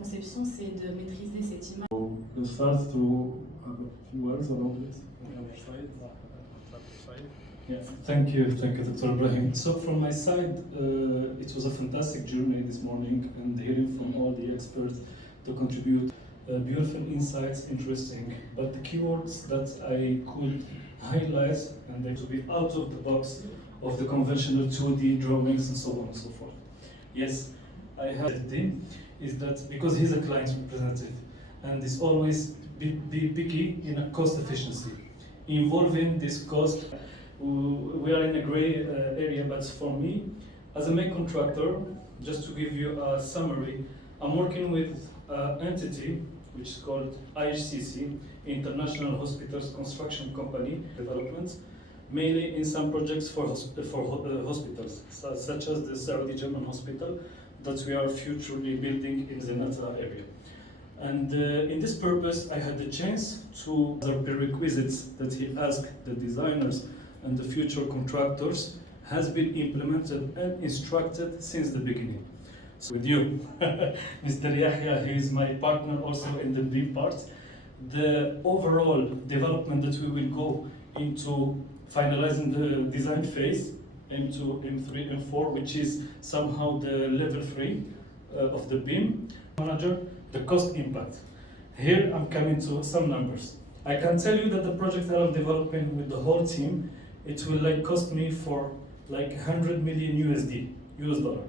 conception, c'est de maîtriser cette image. Let's start to have a few words about this. Yeah, thank you, Dr. Ibrahim. So from my side, it was a fantastic journey this morning, and hearing from all the experts to contribute beautiful insights, interesting. But the keywords that I could highlight, and they to be out of the box of the conventional 2D drawings and so on and so forth. Yes, I have the is that because he's a client representative, and is always be picky in a cost efficiency, involving this cost. We are in a gray area, but for me, as a main contractor, just to give you a summary, I'm working with an entity which is called IHCC, International Hospitals Construction Company Development, mainly in some projects for hospitals, such as the Saudi German hospital that we are futurely building in the Nata area. And in this purpose, I had the chance to the prerequisites that he asked the designers and the future contractors has been implemented and instructed since the beginning. So with you, Mr. Yahya, he is my partner also in the BIM part. The overall development that we will go into finalizing the design phase, M2, M3, M4, which is somehow the level 3 of the BIM manager, the cost impact. Here I'm coming to some numbers. I can tell you that the project that I'm developing with the whole team, it will cost me for 100 million US dollar.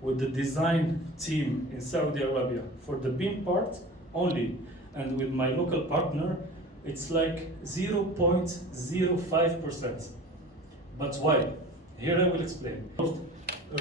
With the design team in Saudi Arabia for the BIM part only, and with my local partner, it's 0.05%. But why? Here I will explain.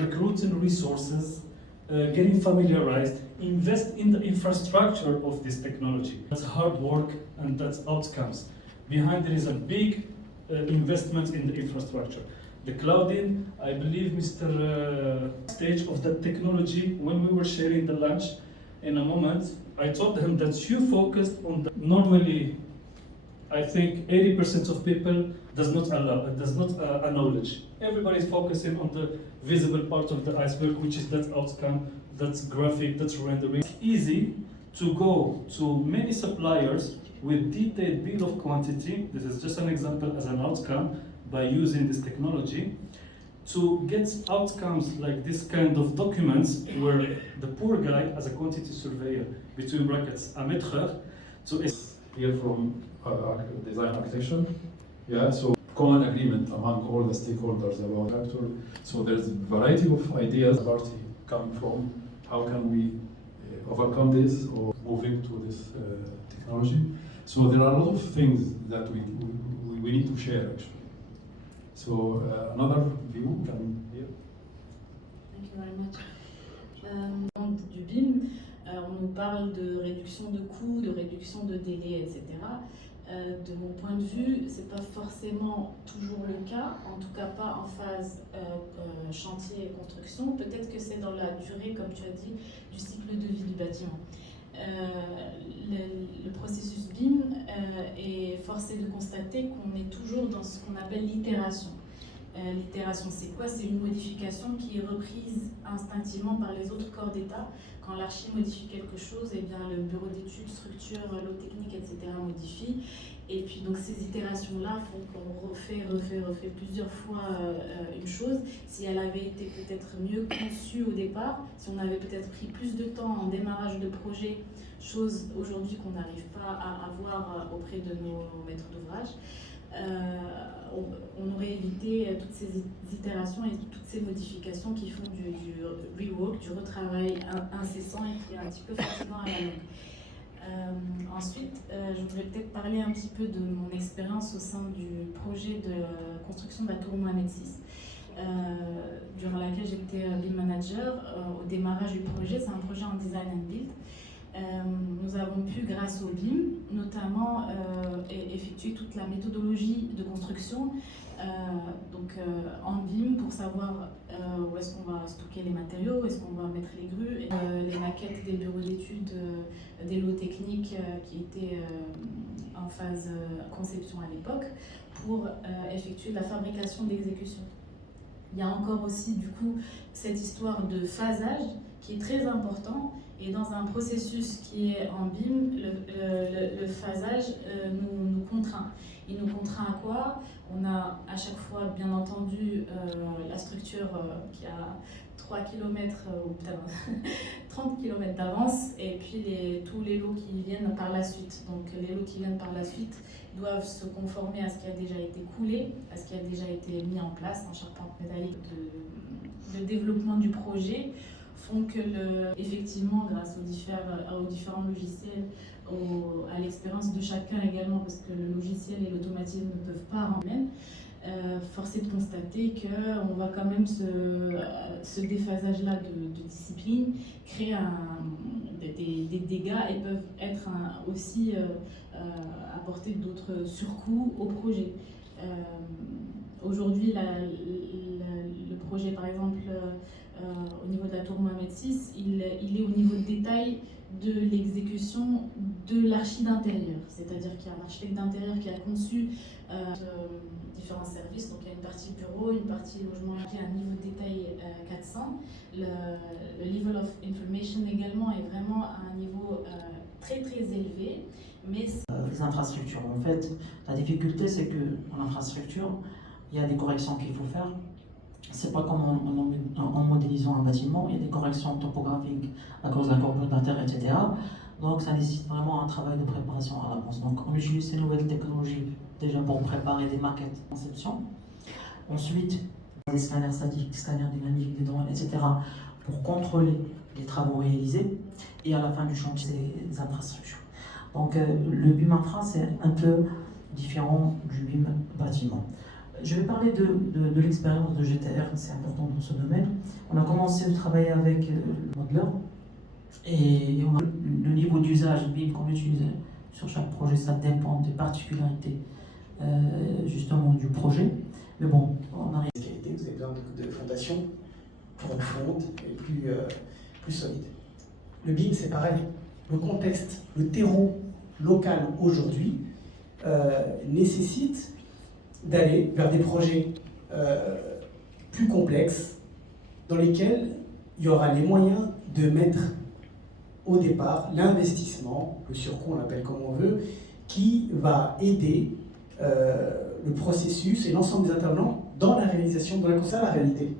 Recruiting resources, getting familiarized, invest in the infrastructure of this technology. That's hard work and that's outcomes. Behind there is a big investment in the infrastructure. The clouding, I believe Mr. Stage of the technology, when we were sharing the lunch in a moment, I told him that you focused on the, normally, I think 80% of people does not acknowledge. Everybody is focusing on the visible part of the iceberg, which is that outcome, that's graphic, that's rendering. It's easy to go to many suppliers with detailed bill of quantity. This is just an example as an outcome by using this technology to get outcomes like this kind of documents where the poor guy as a quantity surveyor, between brackets, a maître, to Here from design architecture. Yeah, so common agreement among all the stakeholders about factor. So there's a variety of ideas party come from. How can we overcome this or moving to this technology? So there are a lot of things that we need to share actually. So another view can here. Thank you very much. Du BIM, on nous parle de réduction de coûts, de réduction de délais, etc. De mon point de vue, c'est pas forcément toujours le cas, en tout cas pas en phase chantier et construction. Peut-être que c'est dans la durée, comme tu as dit, du cycle de vie du bâtiment. Le processus BIM est forcé de constater qu'on est toujours dans ce qu'on appelle l'itération. L'itération, c'est quoi? C'est une modification qui est reprise instinctivement par les autres corps d'État. Quand l'archi modifie quelque chose, eh bien, le bureau d'études, structure, lot technique, etc. modifie. Et puis donc ces itérations-là font qu'on refait plusieurs fois une chose. Si elle avait été peut-être mieux conçue au départ, si on avait peut-être pris plus de temps en démarrage de projet, chose aujourd'hui qu'on n'arrive pas à avoir auprès de nos maîtres d'ouvrage, on aurait évité toutes ces itérations et toutes ces modifications qui font du rework, du retravail incessant et qui est un petit peu fatigant à la longue. Ensuite, je voudrais peut-être parler un petit peu de mon expérience au sein du projet de construction de la tour Mohamed VI, durant laquelle j'étais BIM manager. Au démarrage du projet, c'est un projet en design and build. Nous avons pu, grâce au BIM, notamment effectuer toute la méthodologie de construction en BIM pour savoir où est-ce qu'on va stocker les matériaux, où est-ce qu'on va mettre les grues, les maquettes des bureaux d'études, des lots techniques qui étaient en phase conception à l'époque pour effectuer de la fabrication d'exécution. Il y a encore aussi du coup cette histoire de phasage qui est très important Et dans un processus qui est en BIM, le phasage nous contraint. Il nous contraint à quoi? On a à chaque fois, bien entendu, la structure qui a 3 km ou peut-être 30 km d'avance, et puis tous les lots qui viennent par la suite. Donc les lots qui viennent par la suite doivent se conformer à ce qui a déjà été coulé, à ce qui a déjà été mis en place en charpente métallique de développement du projet, font que effectivement, grâce aux différents logiciels, à l'expérience de chacun également, parce que le logiciel et l'automatisme ne peuvent pas en même, force est de constater qu'on va quand même ce déphasage-là de discipline créer des dégâts et peuvent être aussi apporter d'autres surcoûts au projet. Aujourd'hui, le projet, par exemple, au niveau de la tour Mohamed VI, il est au niveau de détail de l'exécution de l'archi d'intérieur. C'est-à-dire qu'il y a un architecte d'intérieur qui a conçu différents services. Donc il y a une partie bureau, une partie logement qui a un niveau de détail 400. Le level of information également est vraiment à un niveau très très élevé. Mais les infrastructures, en fait, la difficulté c'est que dans l'infrastructure, il y a des corrections qu'il faut faire. C'est pas comme en modélisant un bâtiment, il y a des corrections topographiques à cause d'un corps d'intérêt, etc. Donc ça nécessite vraiment un travail de préparation à l'avance. Donc on utilise ces nouvelles technologies déjà pour préparer des maquettes de conception. Ensuite, des scanners statiques, des scanners dynamiques, des drones, etc. pour contrôler les travaux réalisés et à la fin du chantier des infrastructures. Donc le BIM infra c'est un peu différent du BIM bâtiment. Je vais parler de l'expérience de GTR, c'est important dans ce domaine. On a commencé à travailler avec le modeler et on a le niveau d'usage BIM qu'on utilise sur chaque projet, ça dépend des particularités justement du projet. Mais bon, on arrive. Vous avez besoin de fondations profondes et plus solides. Le BIM, c'est pareil. Le contexte, le terreau local aujourd'hui nécessite d'aller vers des projets plus complexes dans lesquels il y aura les moyens de mettre au départ l'investissement, le surcoût, on l'appelle comme on veut, qui va aider le processus et l'ensemble des intervenants dans la réalisation, dans la concert à la réalité.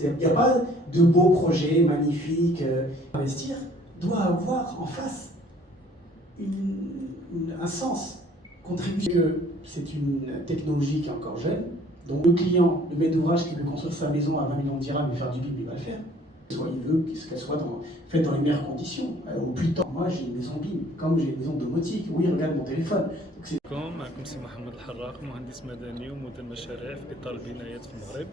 Il n'y a pas de beaux projets magnifiques. Investir doit avoir en face un sens. Contribuer que c'est une technologie qui est encore jeune, donc le client, le maître d'ouvrage qui veut construire sa maison à 20 millions de dirhams et faire du BIM, il va le faire. Soit il veut qu'elle soit faite dans les meilleures conditions. Au plus tard, moi j'ai une maison BIM, comme j'ai une maison domotique. Oui, regarde mon téléphone. معكم سي محمد الحراق مهندس مدني ومدير مشاريع في اطار البنايات في المغرب.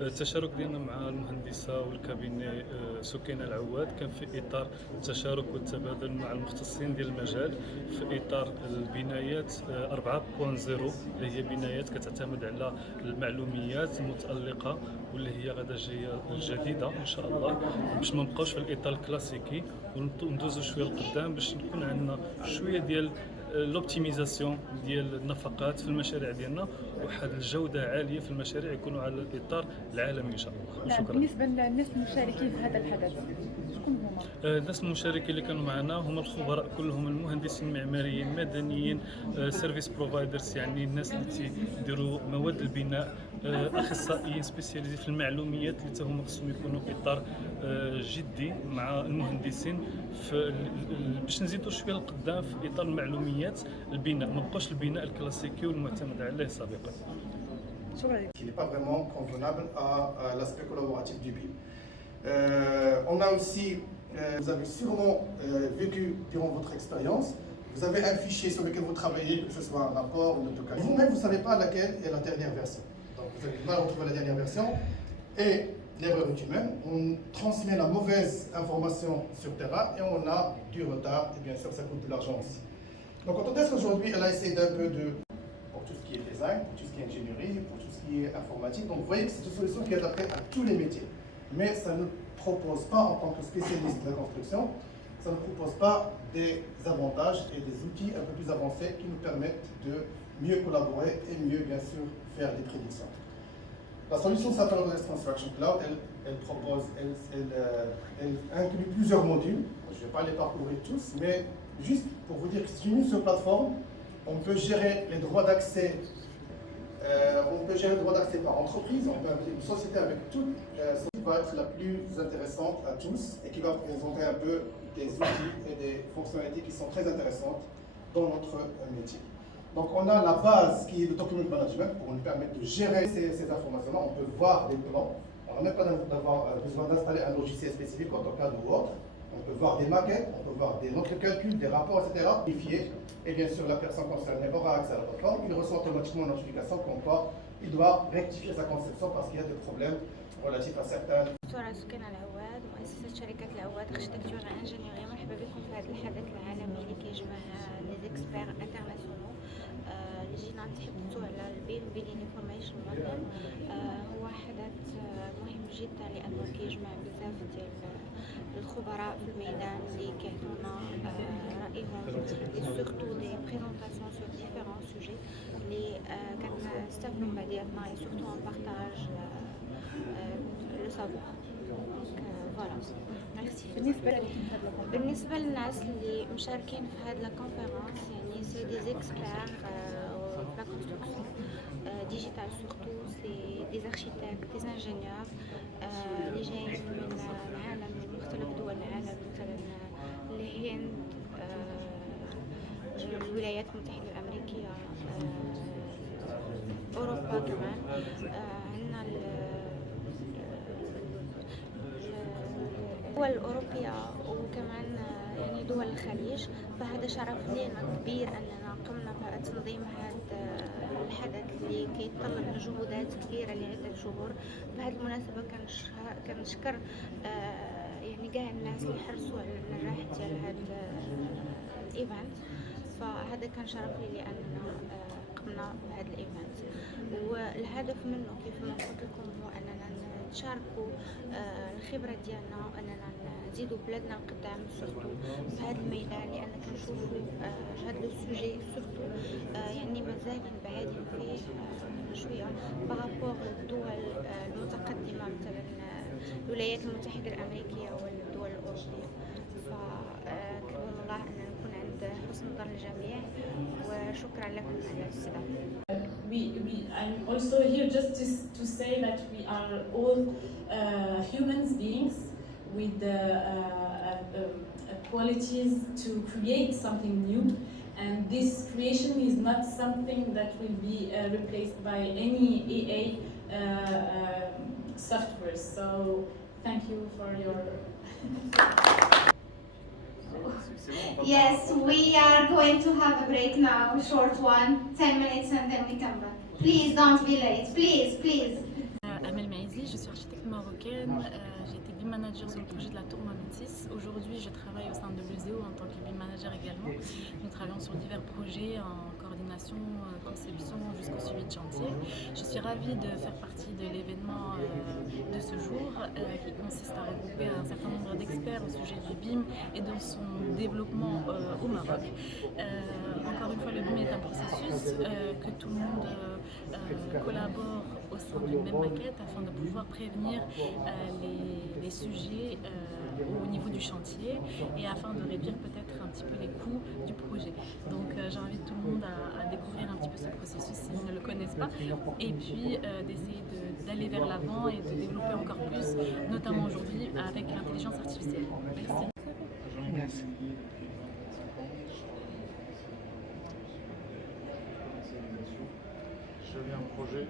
التشارك ديالنا مع المهندسه والكابيني سكينه العواد كان في اطار التشارك والتبادل مع المختصين ديال المجال في اطار البنايات 4.0 اللي هي بنايات كتعتمد على المعلوميات المتالقه واللي هي غدا جايه جديده ان شاء الله باش ما نبقاوش في الاطار الكلاسيكي وندوزو شويه لقدام باش نكون عندنا شويه ديال لوبتيميزاسيون ديال النفقات في المشاريع ديالنا وواحد الجوده عاليه في المشاريع يكونوا على الاطار العالمي ان شاء الله. شكرا. بالنسبه للناس المشاركين في هذا الحدث شكون هما؟ الناس المشاركين اللي كانوا معنا هما الخبراء كلهم المهندسين المعماريين مدنيين سيرفيس بروفايدرز يعني الناس اللي تيديروا مواد البناء اخصائيين سبيسياليزي في المعلوميات اللي هما خصهم يكونوا في اطار جدي مع المهندسين باش نزيدوا شويه لقدام في اطار المعلوميات البناء ما بقاش البناء الكلاسيكي والمعتمد عليه سابقا. Qui n'est pas vraiment convenable à l'aspect collaboratif du BIM. On a aussi, vous avez sûrement vécu durant votre expérience, vous avez un fichier sur lequel vous travaillez, que ce soit un rapport ou une AutoCAD. Vous-même, vous ne savez pas laquelle est la dernière version. Donc vous avez du mal à retrouver la dernière version et l'erreur est humaine. On transmet la mauvaise information sur Terra et on a du retard et bien sûr ça coûte de l'argent aussi. Donc Autodesk aujourd'hui, elle a essayé d'un peu de, pour tout ce qui est design, pour tout ce qui est ingénierie, pour tout ce qui est informatique. Donc vous voyez que c'est une solution qui est adaptée à tous les métiers. Mais ça ne propose pas, en tant que spécialiste de la construction, ça ne propose pas des avantages et des outils un peu plus avancés qui nous permettent de mieux collaborer et mieux, bien sûr, faire des prédictions. La solution s'appelle Autodesk Construction Cloud. Elle elle propose, elle inclut plusieurs modules. Je ne vais pas les parcourir tous, mais juste pour vous dire que c'est une seule plateforme. On peut gérer les droits d'accès. On peut gérer le droit d'accès par entreprise. On peut appeler une société avec toute qui va être la plus intéressante à tous et qui va présenter un peu des outils et des fonctionnalités qui sont très intéressantes dans notre métier. Donc on a la base qui est le document management pour nous permettre de gérer ces informations-là. On peut voir des plans. On n'a même pas besoin d'installer un logiciel spécifique AutoCAD ou autre. On peut voir des maquettes, on peut voir des notes de calcul, des rapports, etc. Vérifier. Et bien sûr, la personne concernée aura accès à la plateforme. Il reçoit automatiquement une notification comme quoi il doit rectifier sa conception parce qu'il y a des problèmes relatifs à certaines. دكتورة سكان العواد مؤسسة شركة العواد اركتيكتور انجينيوري. مرحبا بكم في هذا الحدث العالمي اللي كيجمع لي زيكسبير انترناسيونال اللي جينا نتحدثوا على البيم بيلين انفورميشن موديل. هو حدث مهم جدا لانه كيجمع بزاف ديال الخبراء في الميدان اللي كيعطونا رايهم سورتو دي بريزونطاسيون سور ديفيرون سوجي اللي كنستافدوا من بعضياتنا اي سورتو ان بارطاج لو سافوار. فوالا ميرسي. بالنسبه للناس اللي مشاركين في هذه لا كونفيرونس يعني سي دي زيكسبير في لا كونستركسيون ديجيتال سورتو سي دي اركيتكت دي انجينيور اللي جايين من العالم من مختلف دول العالم مثلا الهند الولايات المتحده الامريكيه اوروبا كمان عندنا الدول الأوروبية وكمان يعني دول الخليج. فهذا شرف لنا كبير أننا قمنا بتنظيم هذا الحدث اللي كيتطلب مجهودات كبيرة لعدة شهور. بهذه المناسبة كنشكر يعني كاع الناس اللي حرصوا على النجاح ديال هذا الإيفنت. فهذا كان شرف لي لأننا قمنا بهذا الإيفنت، والهدف منه كيف ما قلت لكم هو أننا نشاركوا الخبرة ديالنا وأننا نزيدوا بلادنا القدام سورتو في هذا الميدان، لأن كنشوفوا هذا لو سوجي سورتو يعني مازالين بعادين فيه شوية بارابور للدول المتقدمة مثلا الولايات المتحدة الأمريكية والدول الأوروبية. فكرم الله أن نكون عند حسن ظن الجميع، وشكرا لكم على الاستضافة. I'm also here just to say that we are all human beings with qualities to create something new, and this creation is not something that will be replaced by any EA software. So thank you for your Yes, we are going to have a break now, a short one, 10 minutes, and then we come back. Please don't be late, please. Amel Maïzi, je suis architecte marocaine, j'ai été BIM manager sur le projet de la tour Mohamed VI. Aujourd'hui, je travaille au sein de l'USEO en tant que BIM manager également. Nous travaillons sur divers projets en coordination, conception jusqu'au suivi de chantier. Je suis ravie de faire partie de l'événement de ce jour qui consiste à regrouper un certain nombre d'experts au sujet du BIM et de son développement au Maroc. Encore une fois, le BIM est un processus que tout le monde collabore au sein d'une même maquette afin de pouvoir prévenir les sujets au niveau du chantier et afin de réduire peut-être un petit peu les coûts du projet. Donc j'invite tout le monde à découvrir un petit peu ce processus s'ils ne le connaissent pas, et puis d'essayer d'aller vers l'avant et de développer encore plus, notamment aujourd'hui avec l'intelligence artificielle. Merci. J'avais un projet